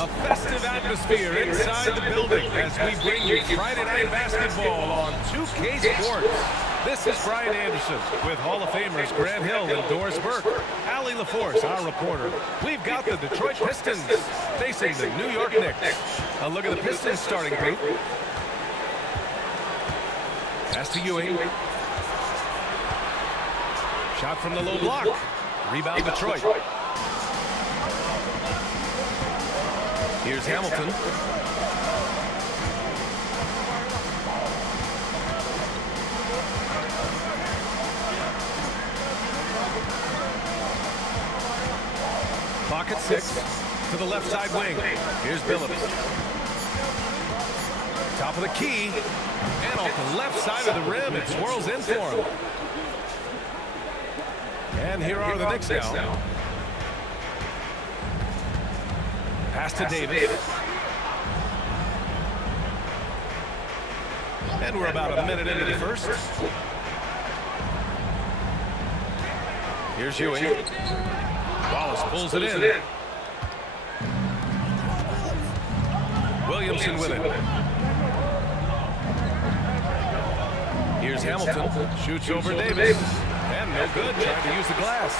A festive atmosphere inside the building as we bring you Friday Night Basketball on 2K Sports. This is Brian Anderson with Hall of Famers Grant Hill and Doris Burke. Allie LaForce, our reporter. We've got the Detroit Pistons facing the New York Knicks. A look at the Pistons starting group. Pass to Ewing. Shot from the low block. Rebound Detroit. Here's Hamilton. Clock at 6. To the left side wing. Here's Billups. Top of the key. And off the left side of the rim, it swirls in for him. And here are the Knicks now. Pass to Davis. And we're about a minute into the first. Here's Ewing. Wallace pulls it in. Williamson with it. Here's Hamilton. Shoots over Davis. And no good. Trying to use the glass.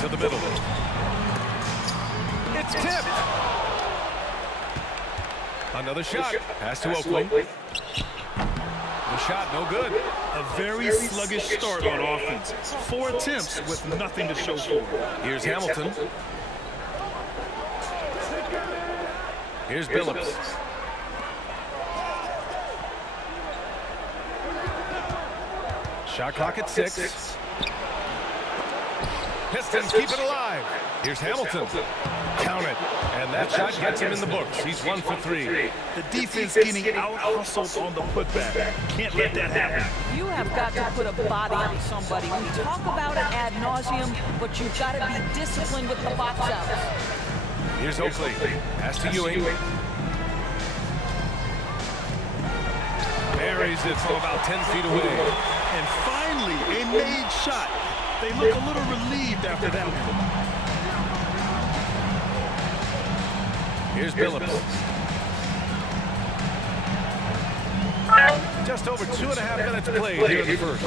To the middle. It's tipped. Another shot. Pass to Oakley. The shot no good. A very sluggish start on offense. 4 attempts with nothing to show for it. Here's Hamilton. Here's Billups. Shot clock at 6. Pistons keep it alive. Here's Hamilton. Count it. And that shot gets him in the books. He's 1 for 3. The defense getting out-hustled on the putback. Can't let that happen. You have got to put a body on somebody. We talk about it ad nauseum, but you've got to be disciplined with the box outs. Here's Oakley. Pass to Ewing. Buries it from about 10 feet away. And finally, a made shot. They look a little relieved after that one. Here's Billups. Just over 2.5 minutes played here in the first.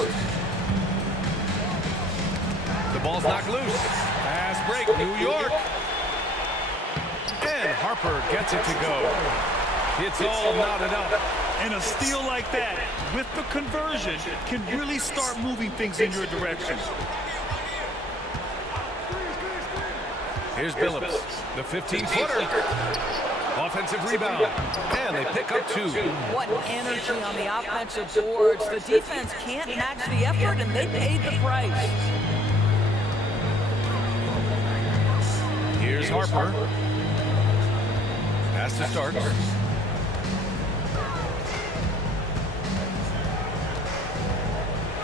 The ball's knocked loose. Fast break, New York. And Harper gets it to go. It's all knotted up. And a steal like that, with the conversion, can really start moving things in your direction. Here's Billups, the 15-footer. Offensive rebound. And they pick up 2. What energy on the offensive boards. The defense can't match the effort, and they paid the price. Here's Harper. Pass to Starks.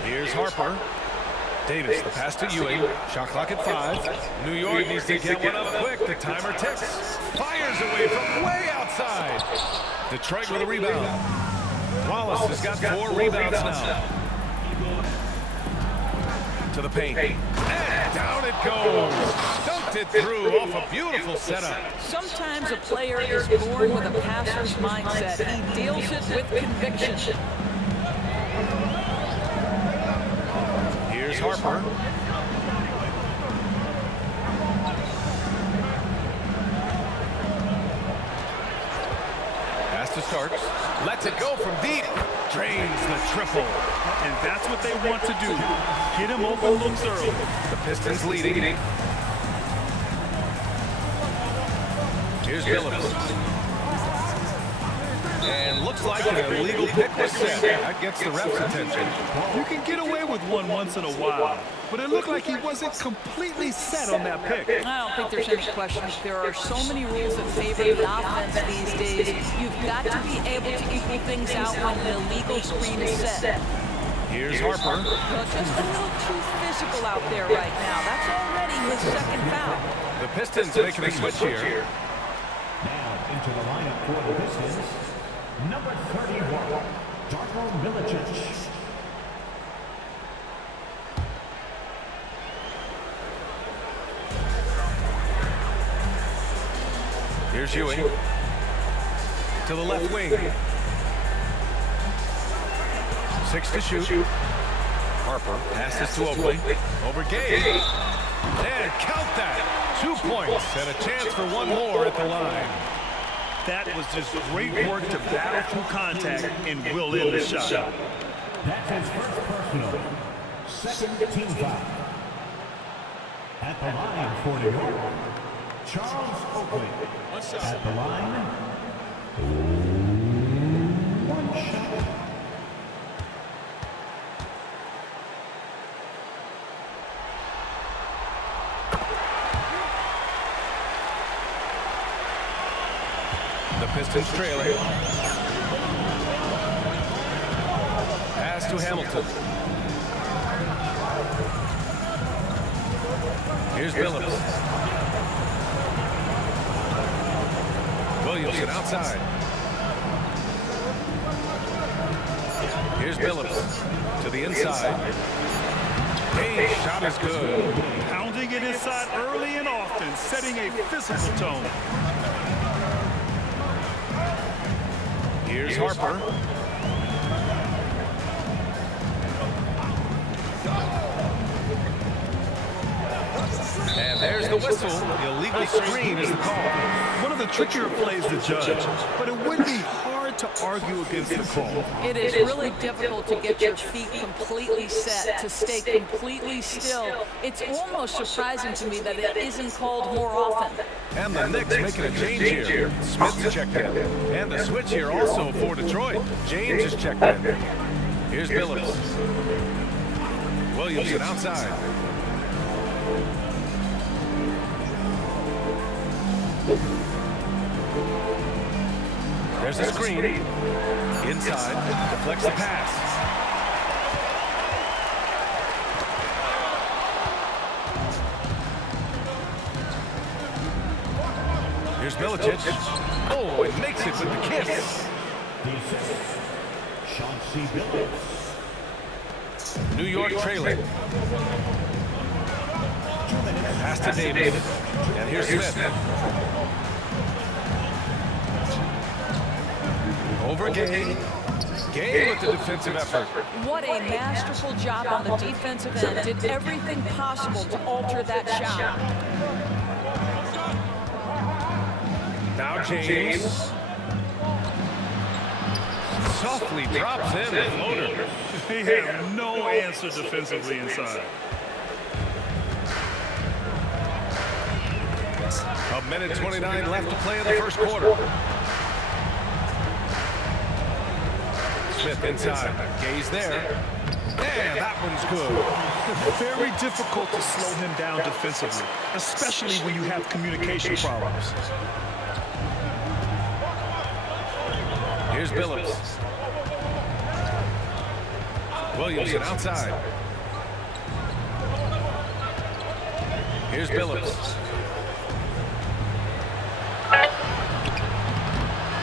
Here's Harper. Davis, the pass to Ewing. Shot clock at 5. New York needs to get one up quick. The timer ticks. Fires away from way outside. Detroit with a rebound. Wallace has got 4 rebounds now. To the paint. And down it goes. Dunked it through off a beautiful setup. Sometimes a player is born with a passer's mindset. He deals it with conviction. Here's Harper. Pass to Starks. Lets it go from deep. Drains the triple. And that's what they want to do. Get him open looks early. The Pistons leading. Here's Billups. And looks like an illegal pick was set. That gets the ref's attention. You can get away with one once in a while, but it looked like he wasn't completely set on that pick. I don't think there's any question. There are so many rules that favor the offense these days. You've got to be able to equal things out when the illegal screen is set. Here's Harper. Well, just a little too physical out there right now. That's already his second foul. The Pistons making a switch here. Now into the lineup for the Pistons, number 31, Darko Milicic. Here's Ewing. To the left wing. 6 to shoot. Harper passes to Oakley. Over Gay. And count that. 2 points and a chance for one more at the line. That was just great work to battle through contact and will in the shot. That's his first personal. Second team foul. At the line for New York, Charles Oakley. At the line, 1 shot. The Pistons trailing. Pass to Hamilton. Here's Billups. Williamson outside. Here's Billups to the inside. Hey, shot is good. Pounding it inside early and often, setting a physical tone. Here's Harper. And there's the whistle. Illegal screen is the call. One of the trickier plays to judge, but it would be hard to argue against the call. It is really difficult to get your feet completely set, to stay completely still. It's almost surprising to me that it isn't called more often. And the Knicks making a change here. Smith's checked in. And the switch here also for Detroit. James is checked in. Here's Billups. Williamson outside. There's a screen. Inside. Deflects the pass. Here's Milicic. Oh, it makes it with the kiss. The assist, Chauncey Billups. New York trailing. Pass to Davis. And here's Smith. Over Gay. Gay with the defensive effort. What a masterful job on the defensive end. Did everything possible to alter that shot. Now James. Softly drops in the floater. They have no answer defensively inside. A minute 29 left to play in the first quarter. Smith inside. Gay's there. And that one's good. Very difficult to slow him down defensively, especially when you have communication problems. Here's Billups. Williamson outside. Here's Billups.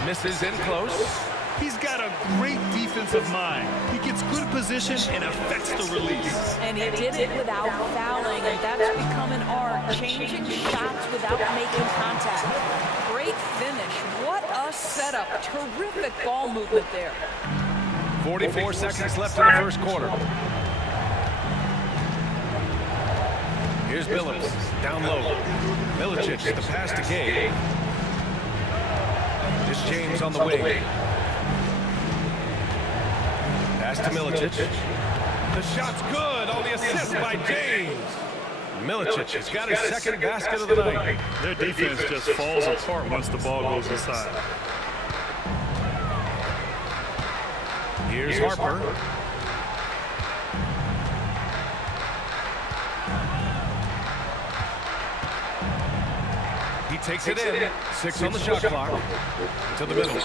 Misses in close. He's got a great defensive mind. He gets good position and affects the release. And he did it without fouling, and that's become an art, changing shots without making contact. Great finish. What a setup. Terrific ball movement there. 44 seconds left in the first quarter. Here's Billups. Down low. Milicic, the pass to Gay. It's James on the wing. Pass to Milicic. The shot's good on the assist by James. Milicic has got his second basket of the night. Their defense just falls apart once the ball goes inside. Here's Harper. He takes it in. 6 on the shot clock. To the middle.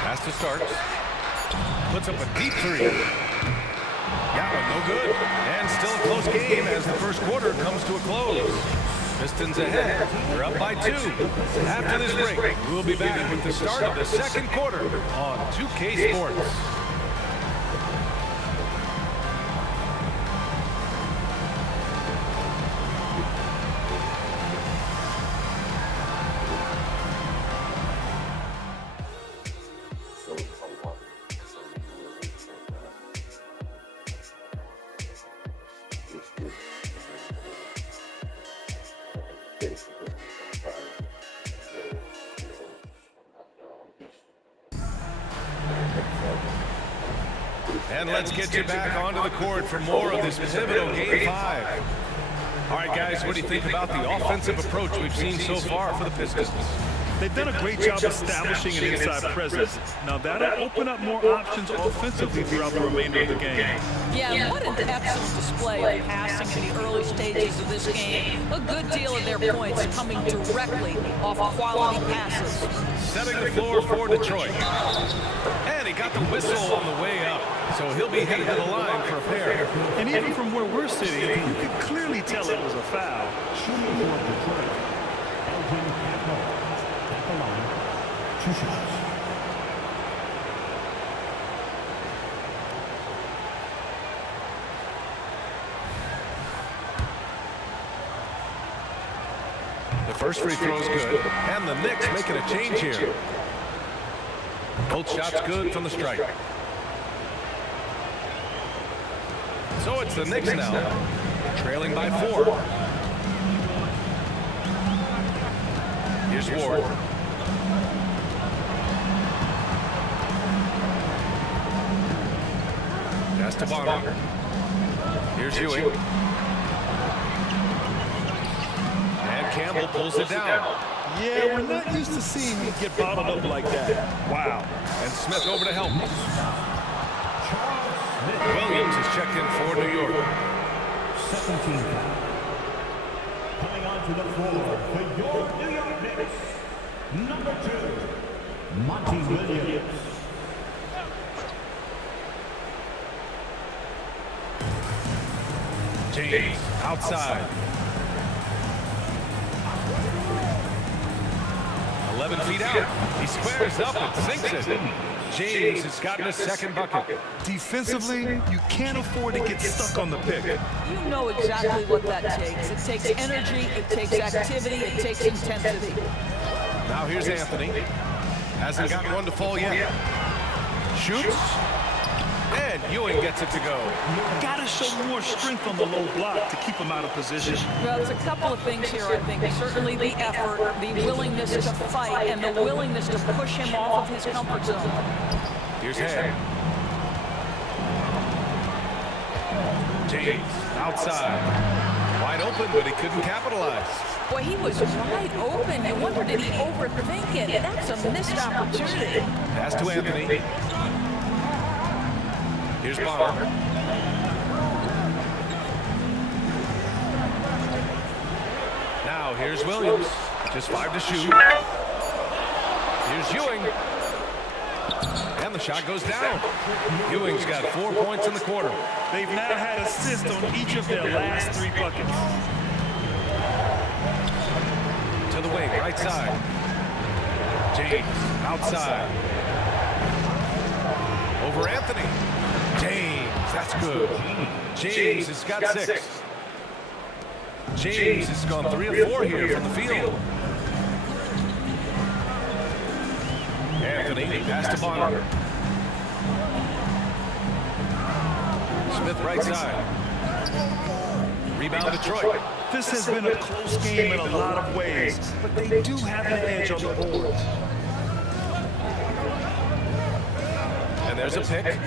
Pass to Starks. Puts up a deep three. That one no good. And still a close game as the first quarter comes to a close. Pistons ahead. They're up by 2. After this break, we'll be back with the start of the second quarter on 2K Sports. And let's get you back onto the court for more of this pivotal Game 5. All right, guys, what do you think about the offensive approach we've seen so far for the Pistons? They've done a great job establishing an inside presence. Now that'll open up more options offensively throughout the remainder of the game. Yeah, what an excellent display of passing in the early stages of this game. A good deal of their points coming directly off quality passes. Setting the floor for Detroit. And he got the whistle on the way up, so he'll be headed to the line for a pair. And even from where we're sitting, you could clearly tell it was a foul. Shooting for Detroit, Elgin Campbell. At the line, 2 shots. The first free throw is good, and the Knicks making a change here. Both shots good from the strike. So it's the Knicks now, trailing by 4. Here's Ward. Pass to Bonner. Here's Ewing. And Campbell pulls it down. Yeah, we're not used to seeing him get bottled up like that. Wow. And Smith over to help. Williams is checked in for New York. 17 foul. Coming onto the floor for your New York Knicks, number 2, Monty Williams. James outside. 11 feet out. He squares up and sinks it. James has gotten his second bucket. Defensively, you can't afford to get stuck on the pick. You know exactly what that takes. It takes energy, it takes activity, it takes intensity. Now here's Anthony. Hasn't gotten one to fall yet. Shoots. And Ewing gets it to go. Gotta show more strength on the low block to keep him out of position. Well, it's a couple of things here, I think. Certainly the effort, the willingness to fight, and the willingness to push him off of his comfort zone. Here's Ham. James outside. Wide open, but he couldn't capitalize. Boy, he was wide open. I wonder, did he overthink it? That's a missed opportunity. Pass to Anthony. Here's Bonner. Now here's Williams. Just 5 to shoot. Here's Ewing. And the shot goes down. Ewing's got 4 points in the quarter. They've now had assists on each of their last 3 buckets. To the wing, right side. James outside. Over Anthony. James, that's good. James has got 6. James has gone 3 of 4 here from the field. Anthony, pass to Bonner. Smith right side. Rebound Detroit. This has been a close game in a lot of ways, but they do have the edge on the boards. And there's a pick.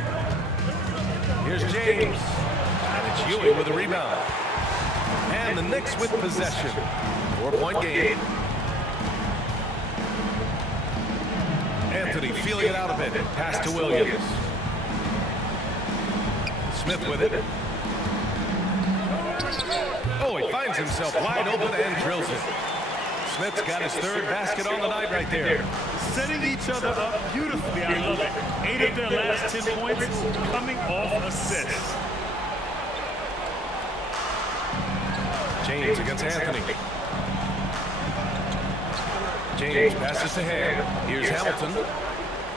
Here's James. And it's Ewing with a rebound. And the Knicks with possession. 4-point game. Anthony feeling it out a bit. Pass to Williams. Smith with it. Oh, he finds himself wide open and drills it. Smith's got his 3rd basket on the night right there. Setting each other up beautifully, I love it. 8 of their last 10 points coming off assists. James against Anthony. James passes to Ham. Here's Hamilton.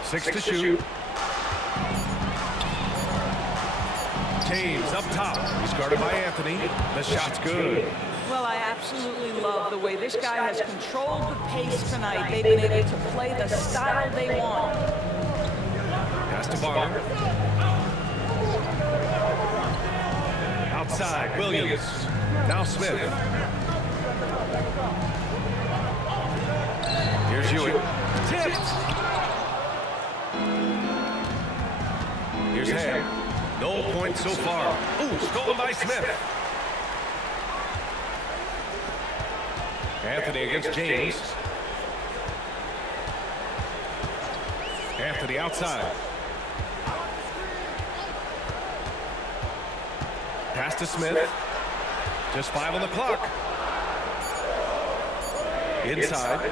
6 to shoot. James up top. He's guarded by Anthony. The shot's good. Well, I absolutely love the way this guy has controlled the pace tonight. They've been able to play the style they want. Pass to Bonner. Outside, Williams. Now Smith. Here's Ewing. Tipped. Here's Ham. No points so far. Ooh, stolen by Smith. Anthony against James. Anthony outside. Pass to Smith. Just 5 on the clock. Inside.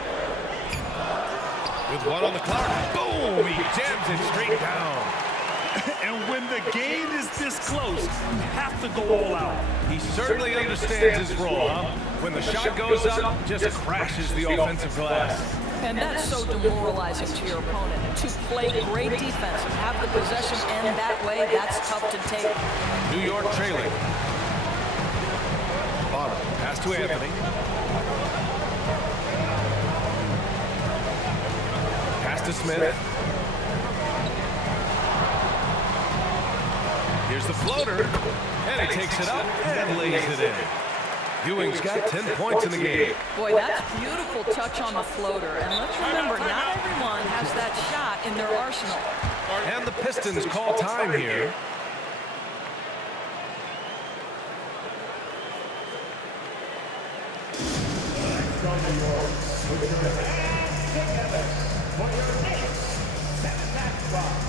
With 1 on the clock. Boom! He jams it straight down. And when the game is this close, you have to go all out. He certainly understands his role, huh? When the shot goes up, just crashes the offensive glass. And that's so demoralizing to your opponent. To play great defense and have the possession end that way, that's tough to take. New York trailing. Bottom. Pass to Anthony. Pass to Smith. Here's the floater. And he takes it up and lays it in. Ewing's got 10 points in the game. Boy, that's beautiful touch on the floater. And let's remember, not everyone has that shot in their arsenal. And the Pistons call time here. Let's go, New York. Put your hands together for your next set-back spot.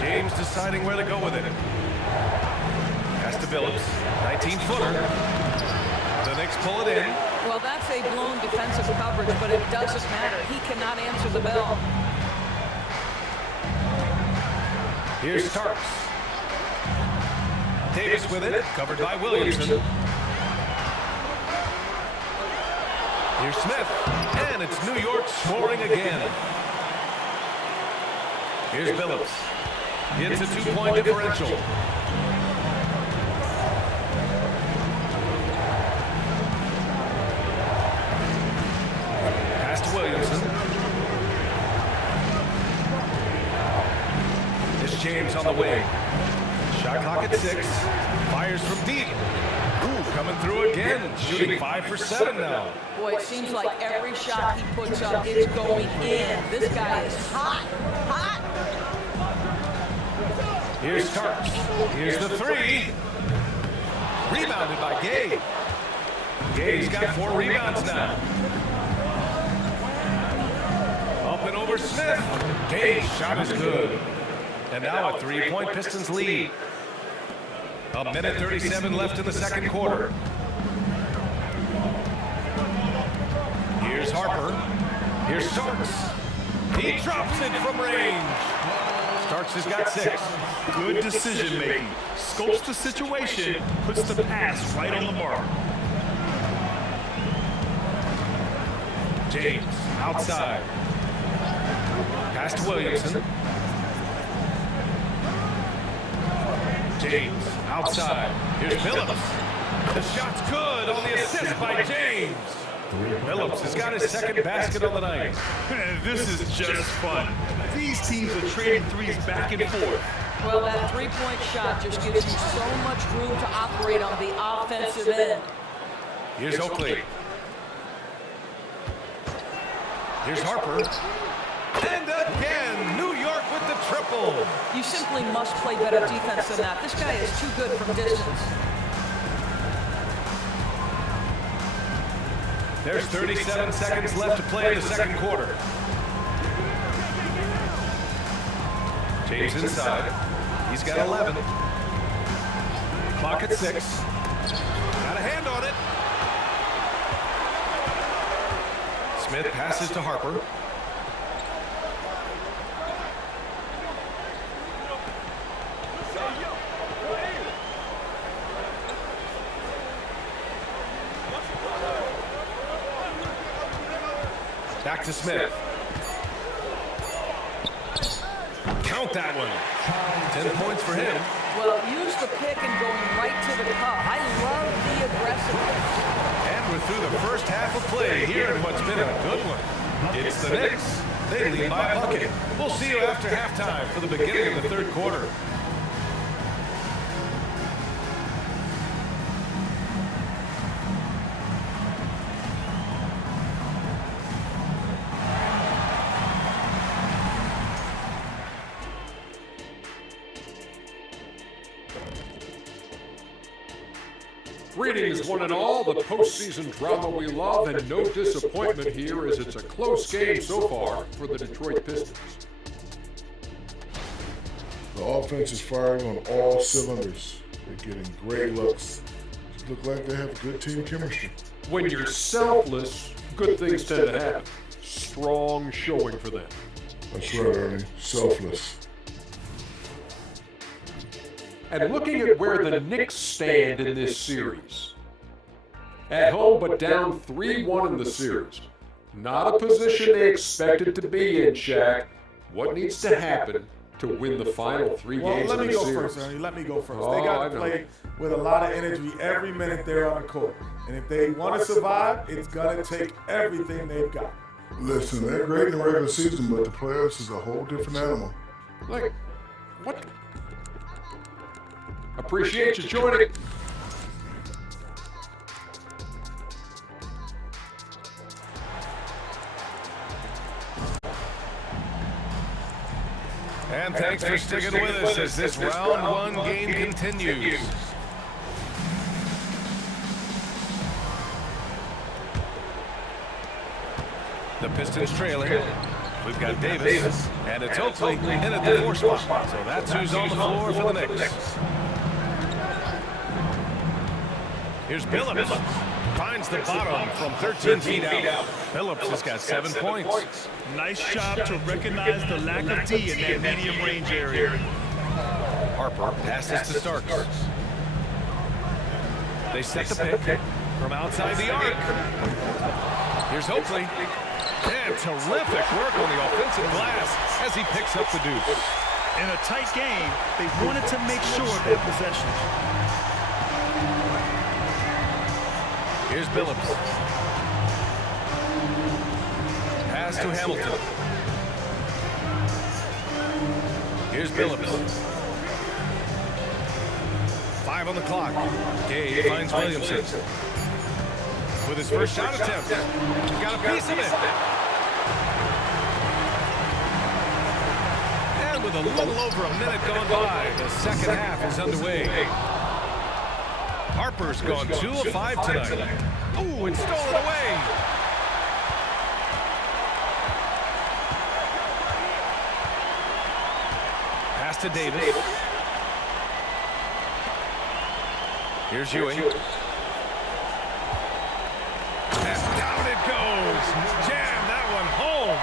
James deciding where to go with it. Pass to Billups. 19-footer. The Knicks pull it in. Well, that's a blown defensive coverage, but it doesn't matter. He cannot answer the bell. Here's Starks. Davis with it. Covered by Williamson. Here's Smith. And it's New York scoring again. Here's Billups. It's a 2-point differential. Pass to Williamson. It's James on the wing. Shot clock at 6. Fires from deep. Ooh, coming through again. Shooting 5 for 7 now. Boy, it seems like every shot he puts up is going in. This guy is hot. Hot. Here's Starks. Here's the 3. Rebounded by Gay. Gay's got 4 rebounds now. Up and over Smith. Gay's shot is good. And now a 3-point Pistons lead. A minute 37 left in the second quarter. Here's Harper. Here's Starks. He drops it from range. Starks has got 6. Good decision making. Scopes the situation, puts the pass right on the mark. James outside. Pass to Williamson. James outside. Here's Billups. The shot's good on the assist by James. Phillips has got his second basket on the night. This is just fun. These teams are trading threes back and forth. Well, that three-point shot just gives you so much room to operate on the offensive end. Here's Oakley. Here's Harper. And again, New York with the triple. You simply must play better defense than that. This guy is too good from distance. There's 37 seconds left to play in the second quarter. James inside. He's got 11. Clock at 6. Got a hand on it. Smith passes to Harper. Back to Smith. Count that one. 10 points for him. Well, use the pick and going right to the cup. I love the aggressiveness. And we're through the first half of play here in what's been a good one. It's the Knicks. They lead by a bucket. We'll see you after halftime for the beginning of the third quarter. Greetings, one and all. The postseason drama we love, and no disappointment here as it's a close game so far for the Detroit Pistons. The offense is firing on all cylinders. They're getting great looks. Look like they have good team chemistry. When you're selfless, good things tend to happen. Strong showing for them. That's right, Ernie. Selfless. And looking at where the Knicks stand in this series. At home, but down 3-1 in the series. Not a position they expected to be in, Shaq. What needs to happen to win the final 3 games of the series? Let me go first, Ernie. Let me go first. Oh, They got I to know. play with a lot of energy every minute they're on the court. And if they want to survive, it's going to take everything they've got. Listen, they're great in the regular season, but the playoffs is a whole different animal. Like, what? Appreciate you joining. And thanks for sticking with us as this round 1 game continues. The Pistons trailing. We've got Davis, and it's Oakley in at the 4 spot. So that's who's on the floor for the Knicks. Here's Phillips. Finds the bottom from 13 feet out. Phillips has got 7 points. Nice job to recognize the lack of D in that medium range area. Harper passes to Starks. They set the pick from outside the arc. Here's Oakley. And terrific work on the offensive glass as he picks up the deuce. In a tight game, they wanted to make sure of their possession. Here's Phillips. Pass to Hamilton. Here's Phillips. 5 on the clock. Gay finds Williamson. With his first shot attempt. Got a piece of it. And with a little over a minute gone by, the second half is underway. Harper's gone 2 of 5 tonight. Ooh, and stolen away. Pass to Davis. Here's Ewing. And down it goes. Jam that one home.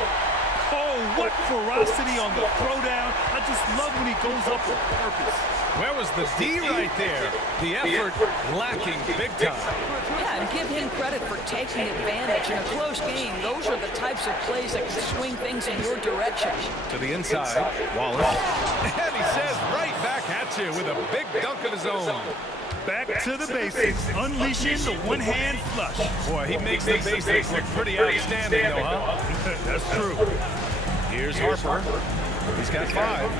Oh, what ferocity on the throwdown. I just love when he goes up with purpose. Where was the D right there? The effort lacking big time. Yeah, and give him credit for taking advantage. In a close game, those are the types of plays that can swing things in your direction. To the inside, Wallace. And he says right back at you with a big dunk of his own. Back to the basics, unleashing the one-hand flush. Boy, he makes the basics look pretty outstanding, though, huh? That's true. Here's Harper. He's got 5.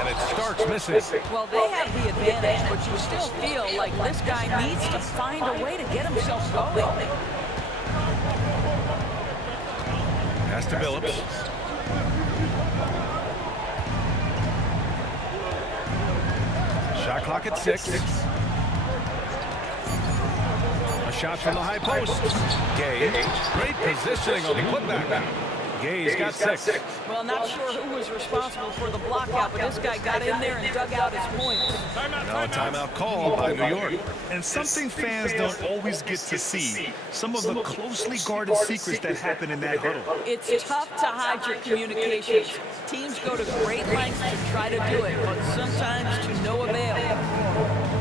And it starts missing. Well, they have the advantage, but you still feel like this guy needs to find a way to get himself going. Pass to Billups. Shot clock at 6. A shot from the high post. Gay. Great positioning on the putback. Gay's got 6. Well, not sure who was responsible for the block out, but this guy got in there and dug out his points. Now a timeout called by New York. And something fans don't always get to see, some of the closely guarded secrets that happen in that huddle. It's tough to hide your communications. Teams go to great lengths to try to do it, but sometimes to no avail.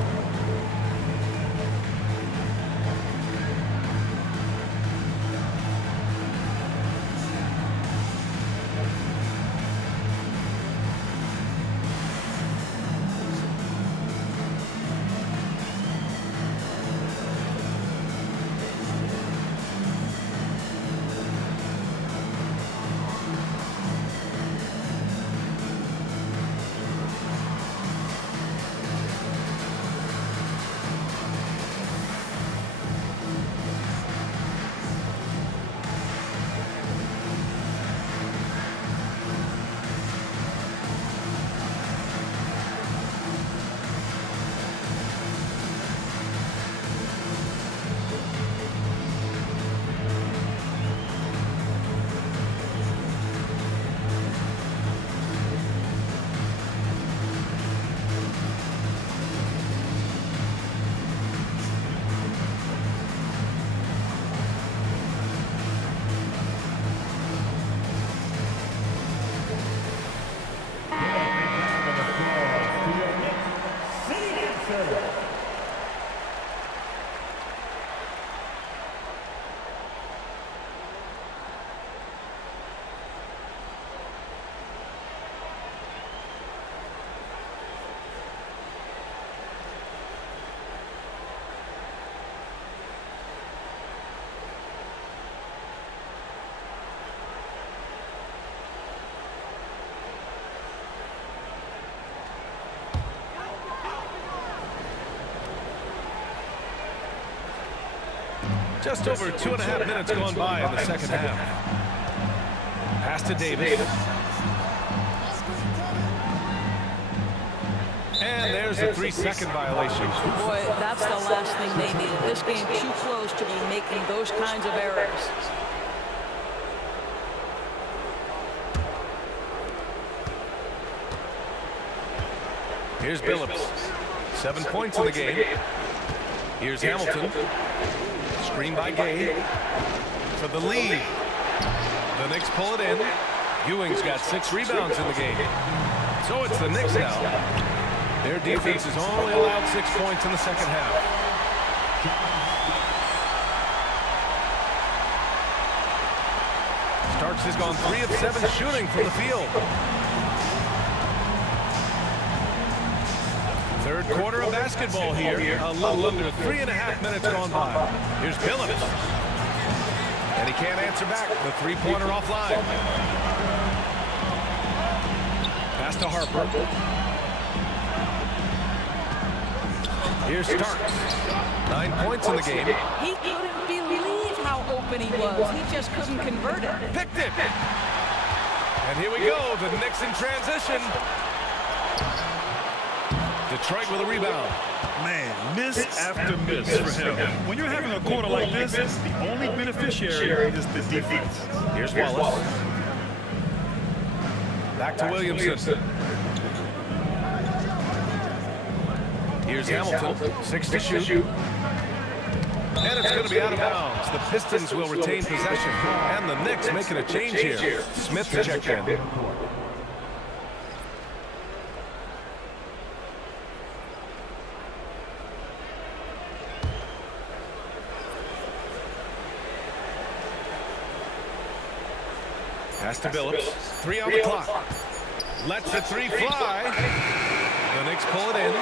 Just over 2.5 minutes gone by in the second half. Pass to Davis. And there's a 3-second violation. Boy, that's the last thing they needed. This game too close to be making those kinds of errors. Here's Billups. 7 points in the game. Here's Hamilton. Screen by Gay for the lead. The Knicks pull it in. Ewing's got 6 rebounds in the game. So it's the Knicks now. Their defense has only allowed 6 points in the second half. Starks has gone 3 of 7 shooting from the field. Third quarter of basketball here. A little under 3.5 minutes gone by. Here's Billups. And he can't answer back. The three-pointer offline. Pass to Harper. Here's Starks. 9 points in the game. He couldn't believe how open he was. He just couldn't convert it. Picked it. And here we go. The Knicks in transition. Detroit with a rebound. Man, miss after miss for him. When you're having a quarter like this, the only beneficiary is the defense. Here's Wallace. Back to Williamson. Here's Hamilton. 6 to shoot. And it's going to be out of bounds. The Pistons will retain possession. And the Knicks making a change here. Smith to check in. Pass to Billups. 3 on the clock. Lets the 3 fly. The Knicks pull it in.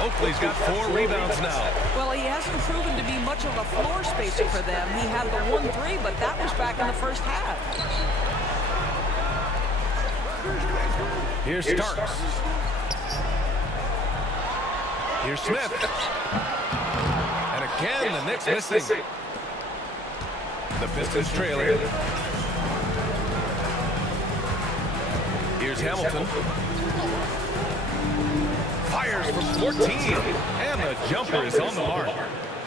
Oakley's got 4 rebounds now. Well, he hasn't proven to be much of a floor spacer for them. He had the 1-3, but that was back in the first half. Here's Starks. Here's Smith. And again, the Knicks missing. The Pistons trailing. Here's Hamilton. Fires from 14. And the jumper is on the mark.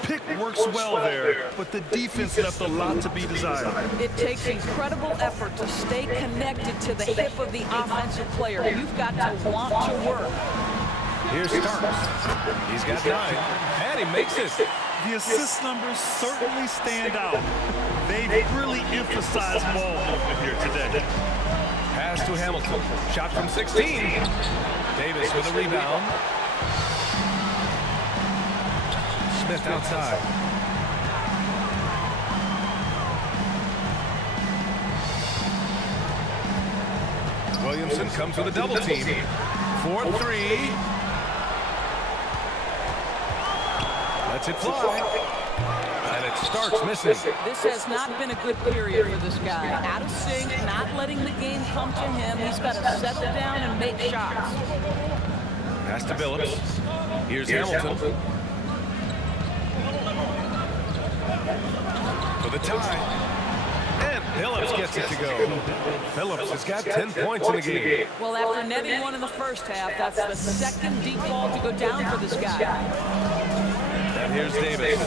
Pick works well there, but the defense left a lot to be desired. It takes incredible effort to stay connected to the hip of the offensive player. You've got to want to work. Here's Starks. He's got 9, and he makes it. The assist numbers certainly stand out. They really emphasize ball movement here today. Pass to Hamilton. Shot from 16. Davis with a rebound. Smith outside. Williamson comes with a double team. 4-3. Lets it fly. And it starts missing. This has not been a good period for this guy. Out of sync, not letting the game come to him. He's got to settle down and make shots. Pass to Billups. Here's Hamilton. For the tie. And Billups gets it to go. Billups has got 10 points in the game. Well, after netting one in the first half, that's the second deep ball to go down for this guy. And here's Davis.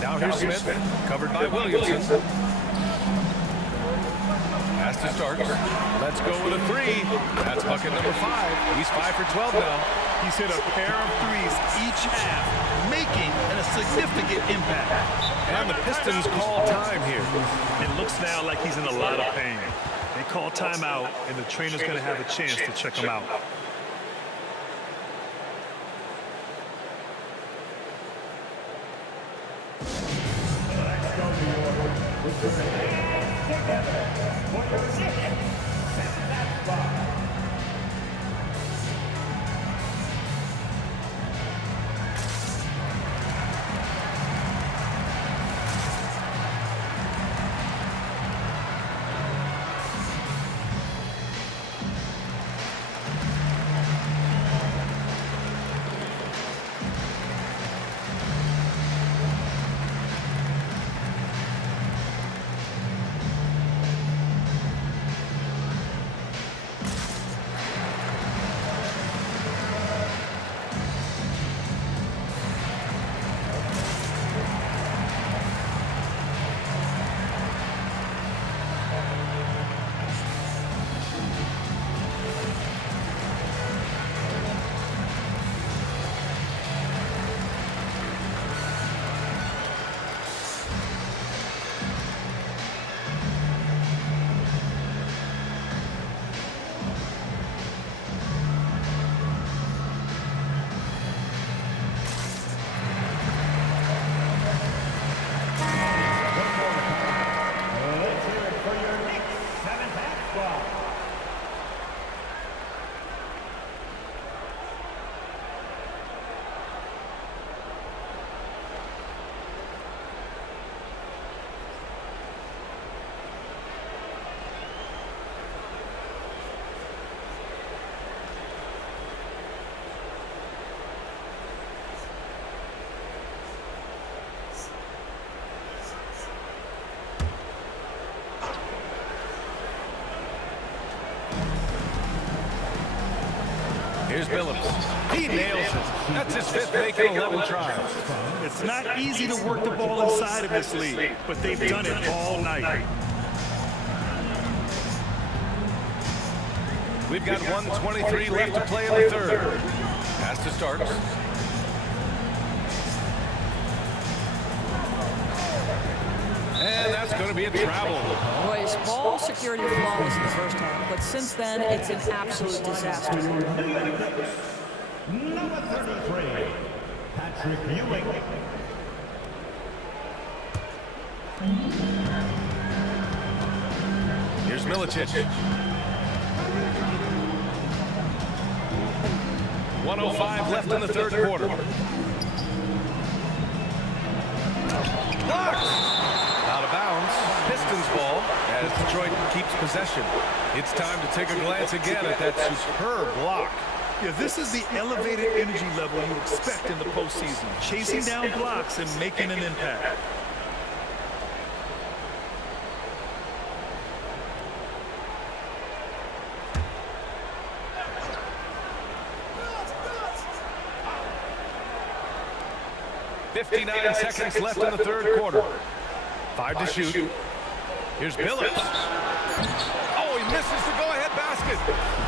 Now here's Smith, covered by Williamson. Pass to Starks. Let's go with a 3. That's bucket number 5. He's 5 for 12 now. He's hit a pair of threes each half, making a significant impact. And the Pistons call time here. It looks now like he's in a lot of pain. They call timeout, and the trainer's going to have a chance to check him out. Here's Billups. He nails it. That's his 5th make in 11 tries. It's not easy to work the ball inside of this league, but they've done it all night. We've got 1:23 left to play in the third. Pass to Starks. And that's going to be a travel. Boy, his ball security flawless in the first half, but since then, it's an absolute disaster. Number 33, Patrick Ewing. Here's Milicic. 1:05 left in the third quarter. Blocked. Out of bounds. Pistons ball as Detroit keeps possession. It's time to take a glance again at that superb block. Yeah, this is the elevated energy level you expect in the postseason. Chasing down blocks and making an impact. .59 seconds left in the third quarter. 5 to shoot. Here's Billups. Oh, he misses the go-ahead basket.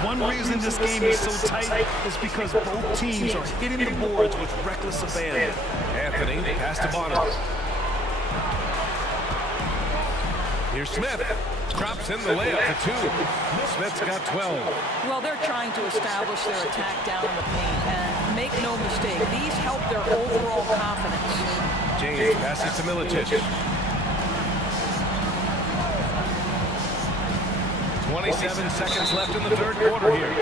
One reason this game is so tight is because both teams are hitting the boards with reckless abandon. Anthony, pass to Bonner. Here's Smith. Drops in the layup for 2. Smith's got 12. Well, they're trying to establish their attack down in the paint. And make no mistake, these help their overall confidence. James passes to Milicic. 27 seconds left in the third quarter here.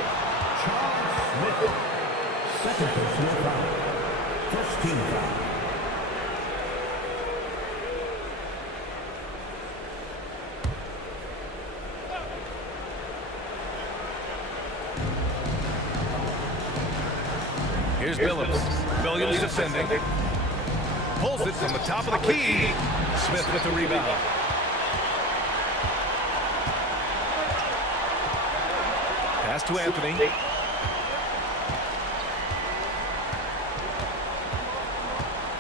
Charles Smith. Second personal foul. First team foul. Here's Billups. Williams defending. Pulls it from the top of the key. Smith with the rebound. Pass to Anthony.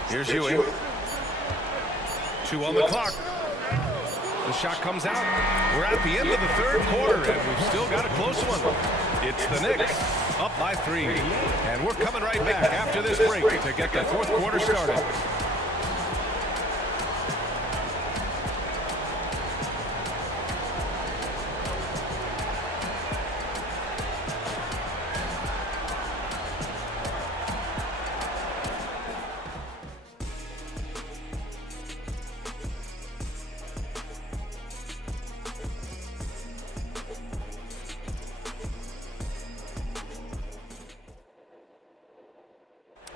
Here's Ewing. 2 on the clock. The shot comes out. We're at the end of the third quarter, and we've still got a close one. It's the Knicks up by 3. And we're coming right back after this break to get the fourth quarter started.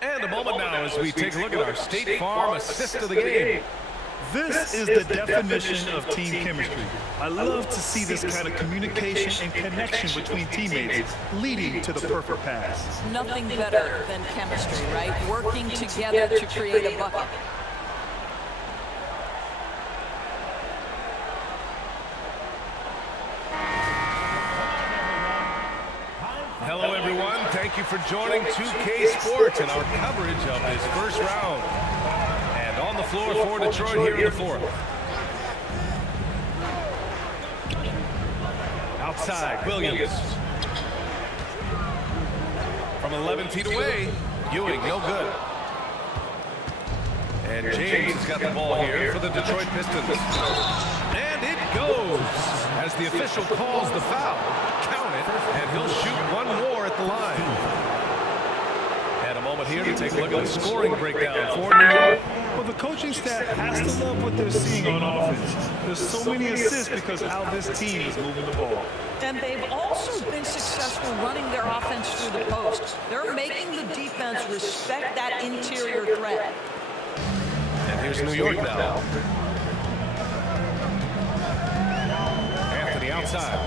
And a moment now as we take a look at our State Farm assist of the game. This is the definition of team chemistry. I love to see this kind of communication and connection between teammates leading to the perfect pass. Nothing better than chemistry, right? Working together to create a bucket. Hello, everyone. Thank you for joining 2K Sports and our coverage of this first round. And on the floor for Detroit here in the fourth. Outside, Williams. From 11 feet away, Ewing, no good. And James has got the ball here for the Detroit Pistons. And it goes as the official calls the foul. Count it, and he'll shoot one more at the line. And a moment here to take a look at the scoring breakdown for New York. Well, the coaching staff has to love what they're seeing on offense. There's so many assists because how this team is moving the ball. And they've also been successful running their offense through the post. They're making the defense respect that interior threat. And here's New York now. Anthony outside.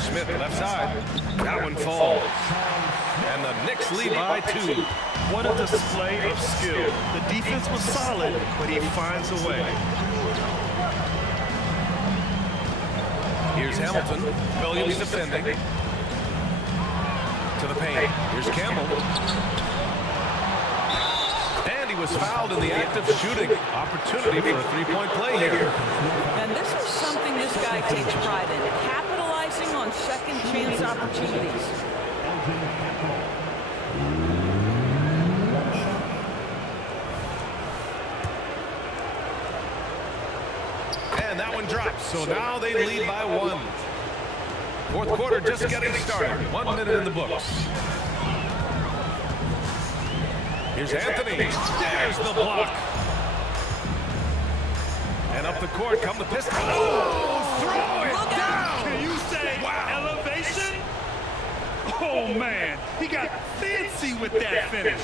Smith left side. That one falls. And the Knicks lead by 2. What a display of skill. The defense was solid, but he finds a way. Here's Hamilton. Williams defending. To the paint. Here's Campbell. And he was fouled in the act of shooting. Opportunity for a three-point play here. And this is something this guy takes pride in. Capitalizing on second chance opportunities. And that one drops. So now they lead by 1. Fourth quarter just getting started. 1 minute in the books. Here's Anthony. There's the block. And up the court come the Pistons. Oh, throw it down. Can you say wow. elevation? Oh, man, he got fancy with that finish.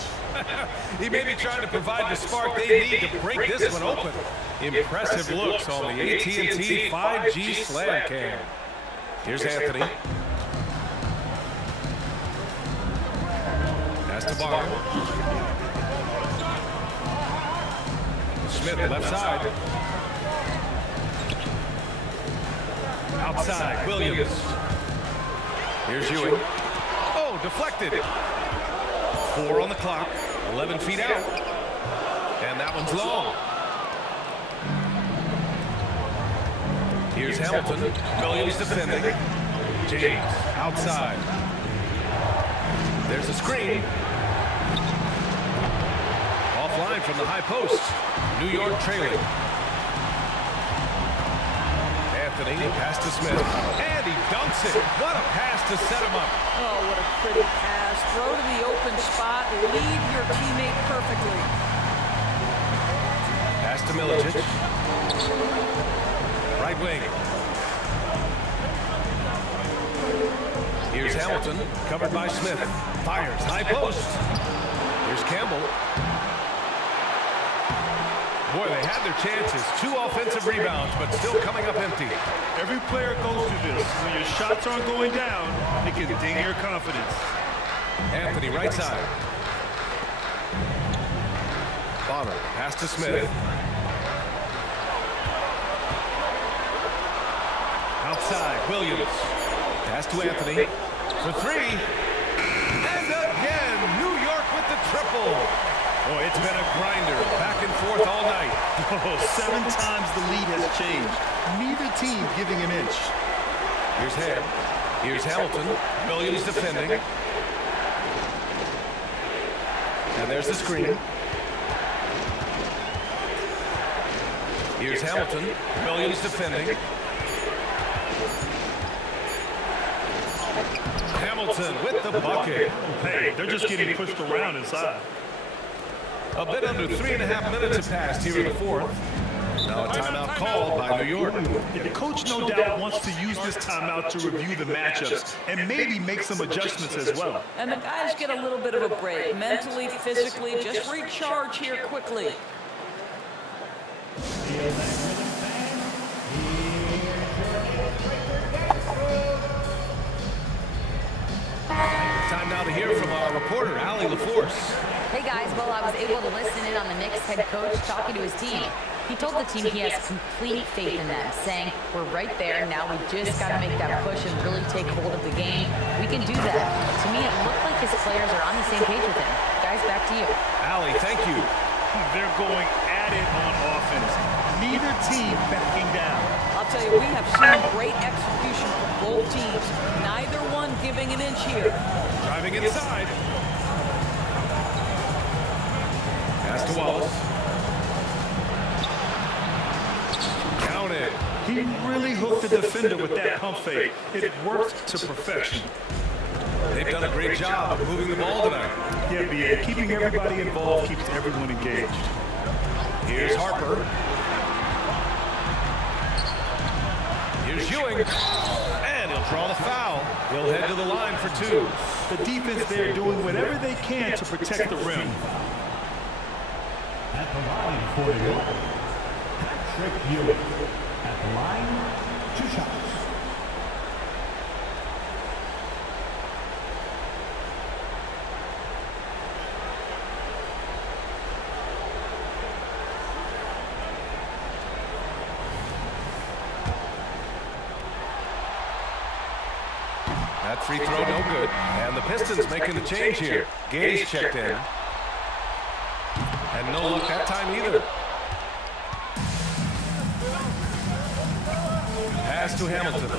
He may be trying to provide the spark they need to break this one open. Impressive looks on the AT&T 5G Slam Cam. Here's Anthony. Pass to Barr. Smith left side. Outside, Williams. Here's Ewing. Oh, deflected. 4 on the clock, 11 feet out. And that one's long. Here's Hamilton. Williams defending. James outside. There's a screen. Offline from the high post. New York trailing. Anthony, pass to Smith, and he dunks it. What a pass to set him up. Oh, what a pretty pass. Throw to the open spot. Lead your teammate perfectly. Pass to Milicic. Right wing. Here's Hamilton, covered by Smith. Fires, high post. Here's Campbell. Boy, they had their chances. 2 offensive rebounds, but still coming up empty. Every player goes through this. When your shots aren't going down, it can ding your confidence. Anthony, right side. Bonner, pass to Smith. Outside, Williams. Pass to Anthony. For 3. And again, New York with the triple. Boy, it's been a grinder, back and forth all night. Oh, 7 times the lead has changed. Neither team giving an inch. Here's Head. Here's Hamilton. Williams defending. And there's the screen. Here's Hamilton. Williams defending. Hamilton with the bucket. Hey, they're just getting pushed around inside. A bit under 3.5 minutes have passed here in the 4th. Now a timeout called by New York. The coach no doubt wants to use this timeout to review the matchups and maybe make some adjustments as well. And the guys get a little bit of a break. Mentally, physically, just recharge here quickly. Time now to hear from our reporter, Allie LaForce. Hey guys, well, I was able to listen in on the Knicks head coach talking to his team. He told the team he has complete faith in them, saying, we're right there, now we just got to make that push and really take hold of the game. We can do that. To me, it looked like his players are on the same page with him. Guys, back to you. Allie, thank you. They're going at it on offense. Neither team backing down. I'll tell you, we have seen great execution from both teams. Neither one giving an inch here. Driving inside. Pass to Wallace. Count it. He really hooked the defender with that pump fake. It worked to perfection. They've done a great job of moving the ball tonight. Yeah, B.A. Keeping everybody involved keeps everyone engaged. Here's Harper. Here's Ewing. And he'll draw the foul. He'll head to the line for 2. The defense there doing whatever they can to protect the rim. At the line for New York, Patrick Ewing. At the line, 2 shots. That free throw no good. And the Pistons making the change here. Gage checked in. And no look that time either. Pass to Hamilton.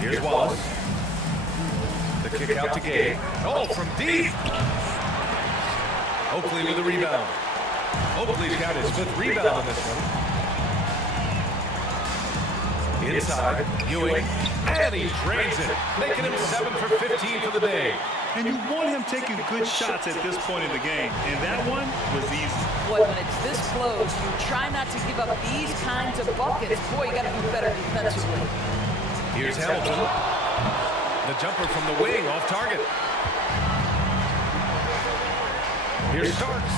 Here's Wallace. The kick out to Gage. Oh, from deep. Oakley with the rebound. Oakley's got his 5th rebound on this one. Inside, Ewing, and he drains it, making him 7 for 15 for the day. And you want him taking good shots at this point in the game. And that one was easy. Boy, when it's this close, you try not to give up these kinds of buckets. Boy, you got to do better defensively. Here's Hamilton. The jumper from the wing off target. Here's Starks.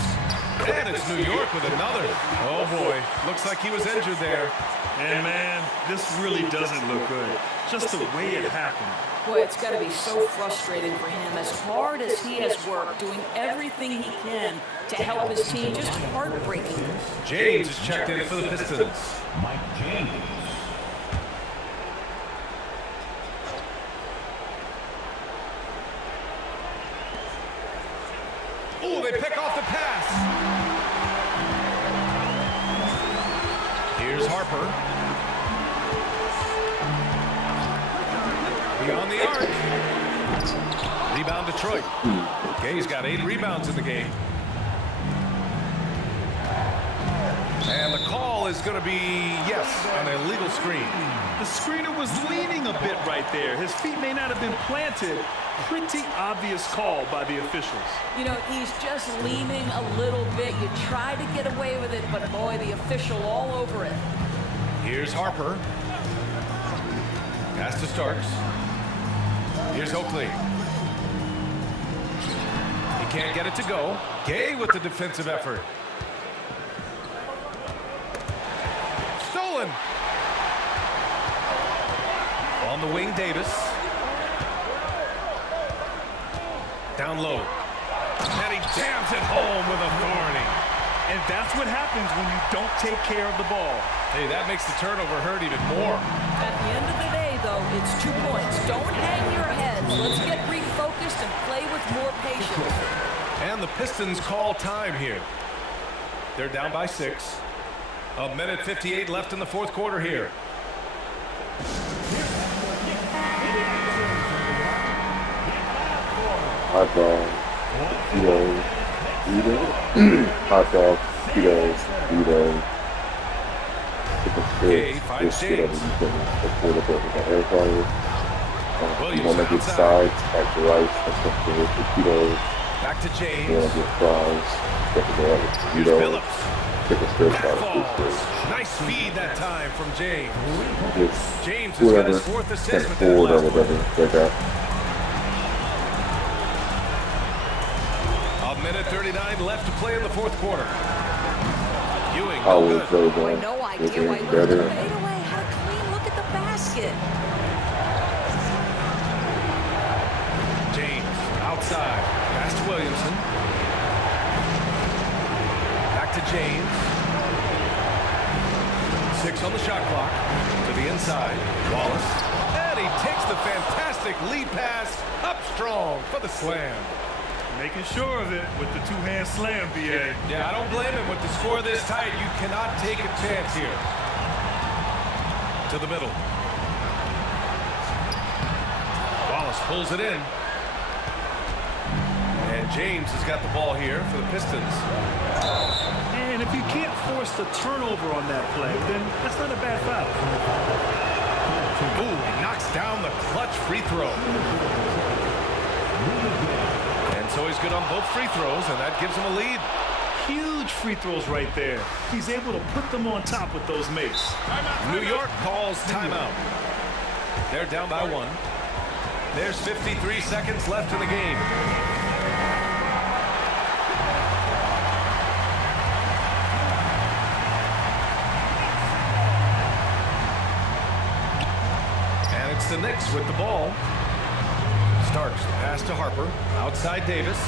And it's New York with another. Oh, boy. Looks like he was injured there. And, man, this really doesn't look good. Just the way it happened. Boy, it's got to be so frustrating for him. As hard as he has worked, doing everything he can to help his team, just heartbreaking. James is checked in for the Pistons. Mike James. Oh, they pick off the pass. Here's Harper. Beyond the arc. Rebound Detroit. Gay's got 8 rebounds in the game. And the call is going to be, yes, an illegal screen. The screener was leaning a bit right there. His feet may not have been planted. Pretty obvious call by the officials. You know, he's just leaning a little bit. You try to get away with it, but boy, the official all over it. Here's Harper. Pass to Starks. Here's Oakley. He can't get it to go. Gay with the defensive effort. Stolen. On the wing, Davis. Down low. And he jams it home with authority. And that's what happens when you don't take care of the ball. Hey, that makes the turnover hurt even more. At the end of the day, though, it's 2 points. Don't hang your heads. Let's get refocused and play with more patience. And the Pistons call time here. They're down by 6. 1:58 left in the fourth quarter here. Hot dog, Cheetos, Cheetos, hot dog, Cheetos, Cheetos. Gay finds James. You want to get sides, back to rice, the Cheetos. Back to James. You want to get fries, Here's Cheetos. Phillips. Pick a straight Back out. falls. Nice feed that time from James. Just James has got his 4th assist with that forward or last whatever, one. like that. 1:39 left to play in the fourth quarter. Ewing, How no was good. those Boy, no idea why he better? fade away. Had a clean look at the basket. James outside. Pass to Williamson. Back to James. 6 on the shot clock. To the inside. Wallace. And he takes the fantastic lead pass up strong for the slam. Making sure of it with the 2-hand slam, B.A. Yeah, I don't blame him. With the score this tight, you cannot take a chance here. To the middle. Wallace pulls it in. And James has got the ball here for the Pistons. And if you can't force the turnover on that play, then that's not a bad foul. Ooh, he knocks down the clutch free throw. And so he's good on both free throws, and that gives him a lead. Huge free throws right there. He's able to put them on top with those makes. New York calls timeout. They're down by 1. There's 53 seconds left in the game. And it's the Knicks with the ball. Starks the pass to Harper. Outside Davis.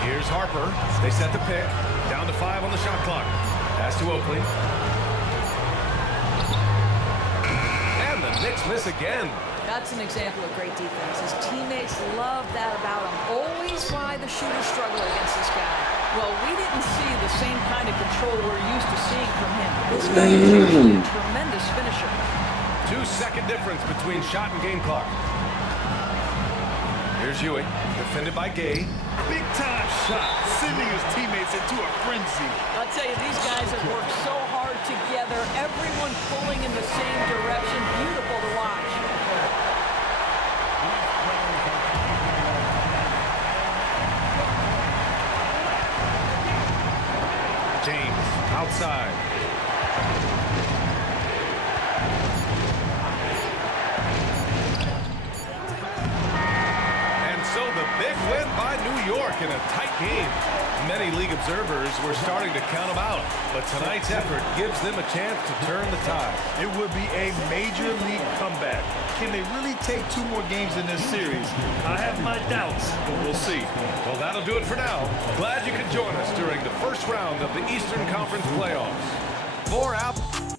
Here's Harper. They set the pick. Down to 5 on the shot clock. Pass to Oakley. And the Knicks miss again. That's an example of great defense. His teammates love that about him. Always why the shooters struggle against this guy. Well, we didn't see the same kind of control we're used to seeing from him. This guy is usually a tremendous finisher. 2-second difference between shot and game clock. Here's Ewing, defended by Gay. Big time shot, sending his teammates into a frenzy. I'll tell you, these guys have worked so hard together, everyone pulling in the same direction. Beautiful to watch. James outside. And so the big win by New York in a tight game. Many league observers were starting to count them out, but tonight's effort gives them a chance to turn the tide. It would be a major league comeback. Can they really take 2 more games in this series? I have my doubts, but we'll see. Well, that'll do it for now. Glad you could join us during the first round of the Eastern Conference playoffs. For Apple.